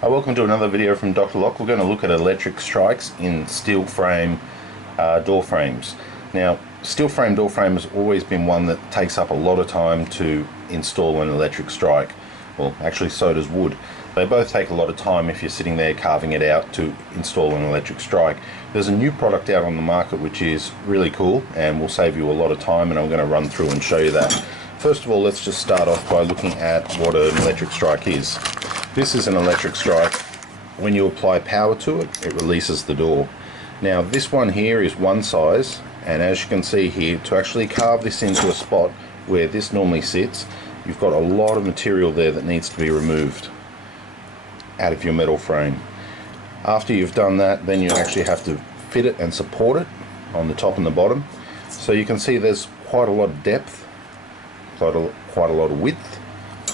Welcome to another video from Dr. Lock. We're going to look at electric strikes in steel frame door frames. Now, steel frame door frame has always been one that takes up a lot of time to install an electric strike. Well, actually so does wood. They both take a lot of time if you're sitting there carving it out to install an electric strike. There's a new product out on the market which is really cool and will save you a lot of time, and I'm going to run through and show you that. First of all, let's just start off by looking at what an electric strike is. This is an electric strike. When you apply power to it, it releases the door. Now this one here is one size, and as you can see here, to actually carve this into a spot where this normally sits, you've got a lot of material there that needs to be removed out of your metal frame. After you've done that, then you actually have to fit it and support it on the top and the bottom. So you can see there's quite a lot of depth, quite a lot of width,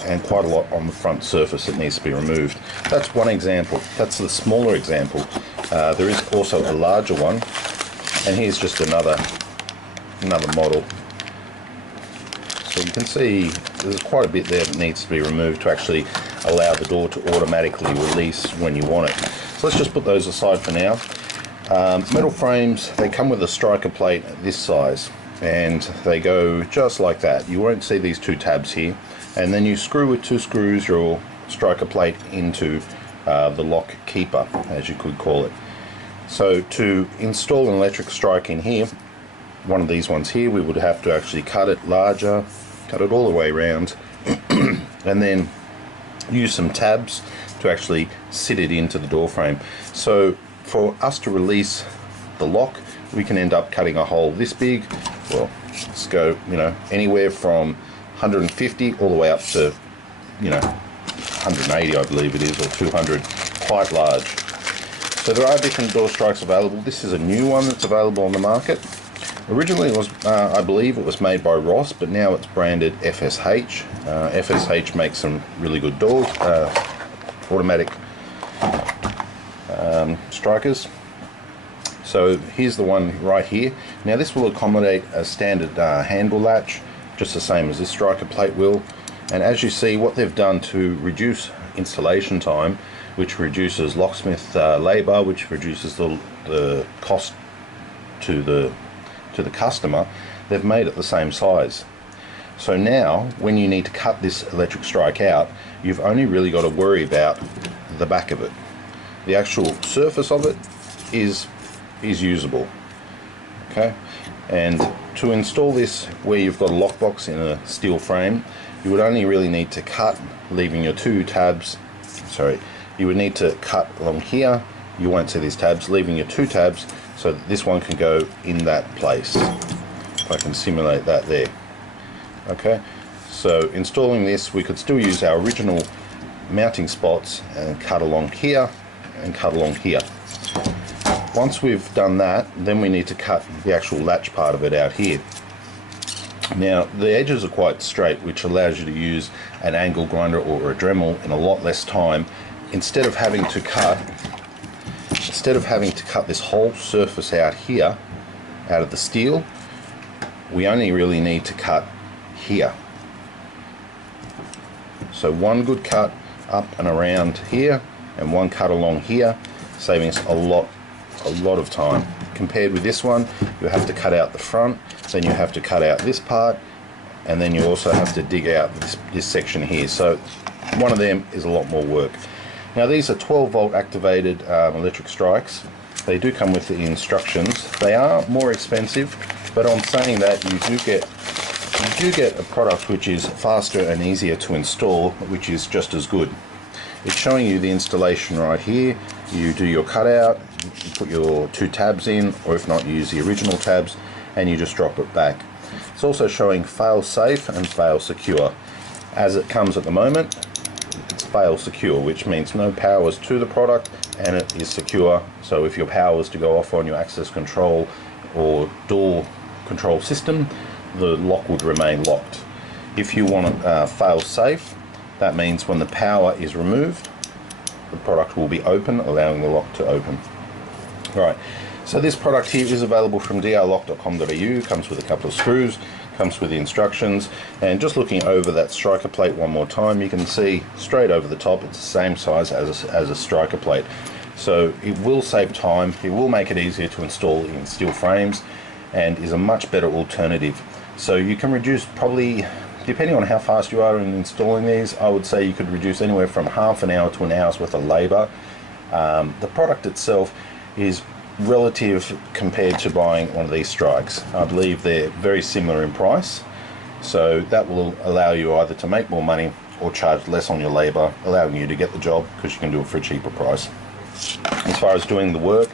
and quite a lot on the front surface that needs to be removed. That's one example. That's the smaller example. There is also a larger one, and here's just another model. So you can see there's quite a bit there that needs to be removed to actually allow the door to automatically release when you want it. So let's just put those aside for now. Metal frames, they come with a striker plate this size, and they go just like that. You won't see these two tabs here, and then you screw with two screws your striker plate into the lock keeper, as you could call it. So to install an electric strike in here, one of these ones here, we would have to actually cut it larger, cut it all the way around, and then use some tabs to actually sit it into the door frame. So for us to release the lock, we can end up cutting a hole this big. Well, let's go, anywhere from 150 all the way up to, 180, I believe it is, or 200, quite large. So there are different door strikes available. This is a new one that's available on the market. Originally it was, I believe it was made by Ross, but now it's branded FSH. FSH makes some really good doors, automatic strikers. So here's the one right here. Now this will accommodate a standard handle latch, just the same as this striker plate will. And as you see, what they've done to reduce installation time, which reduces locksmith labour, which reduces the cost to the customer, they've made it the same size. So now when you need to cut this electric strike out, you've only really got to worry about the back of it. The actual surface of it is usable. Okay, and to install this where you've got a lockbox in a steel frame, you would only really need to cut, leaving your two tabs, you would need to cut along here. You won't see these tabs, leaving your two tabs so that this one can go in that place. If I can simulate that there. Okay, so installing this, we could still use our original mounting spots and cut along here and cut along here. Once we've done that, then we need to cut the actual latch part of it out here. Now the edges are quite straight, which allows you to use an angle grinder or a Dremel in a lot less time. Instead of having to cut this whole surface out here, out of the steel, we only really need to cut here. So one good cut up and around here, and one cut along here, saving us a lot of time. Compared with this one, you have to cut out the front, then you have to cut out this part, and then you also have to dig out this section here. So one of them is a lot more work. Now these are 12 volt activated electric strikes. They do come with the instructions. They are more expensive, but on saying that, you do get a product which is faster and easier to install, which is just as good. It's showing you the installation right here. You do your cutout, you put your two tabs in, or if not, you use the original tabs, and you just drop it back. It's also showing fail safe and fail secure. As it comes at the moment, it's fail secure, which means no power is to the product and it is secure. So if your power is to go off on your access control or door control system, the lock would remain locked. If you want to fail safe, that means when the power is removed, the product will be open, allowing the lock to open. Right, So this product here is available from drlock.com.au, comes with a couple of screws, comes with the instructions, and just looking over that striker plate one more time, you can see straight over the top it's the same size as a striker plate. So it will save time, it will make it easier to install in steel frames, and is a much better alternative. So you can reduce, probably depending on how fast you are in installing these, I would say you could reduce anywhere from half an hour to an hour's worth of labour. The product itself is relative compared to buying one of these strikes. I believe they're very similar in price, so that will allow you either to make more money or charge less on your labour, allowing you to get the job because you can do it for a cheaper price. As far as doing the work,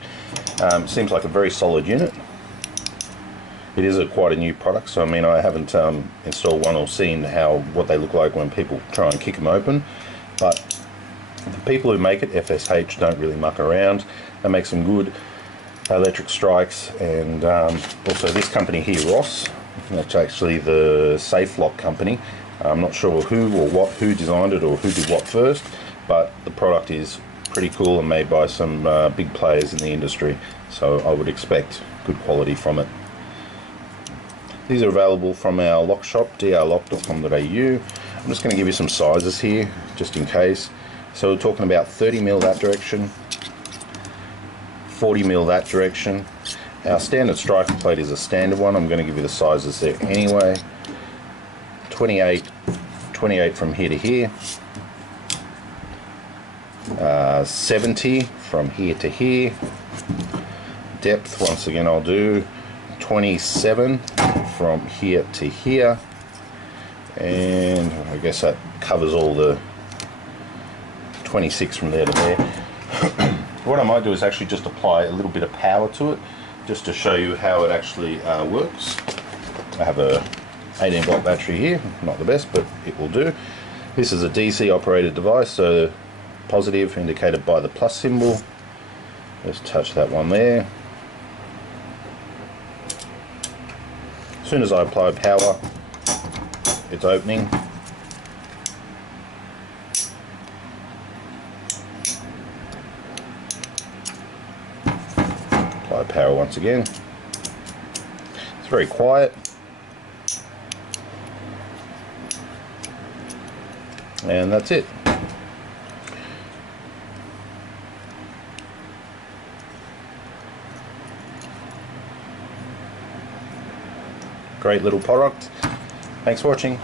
seems like a very solid unit. It is quite a new product, so I mean I haven't installed one or seen what they look like when people try and kick them open, but the people who make it, FSH, don't really muck around. They make some good electric strikes, and also this company here, Ross, that's actually the safe lock company. I'm not sure who designed it or who did what first, but the product is pretty cool and made by some big players in the industry, so I would expect good quality from it. These are available from our lock shop, drlock.com.au. I'm just going to give you some sizes here just in case. So we're talking about 30mm that direction, 40mm that direction. Our standard striker plate is a standard one. I'm going to give you the sizes there anyway. 28 from here to here, 70 from here to here. Depth, once again, I'll do 27 from here to here, and I guess that covers all the 26 from there to there. What I might do is actually just apply a little bit of power to it, just to show you how it actually works. I have a 18-volt battery here, not the best, but it will do. This is a DC operated device, so positive indicated by the plus symbol. Just touch that one there. As soon as I apply power, it's opening. Apply power once again. It's very quiet. And that's it. Great little product. Thanks for watching.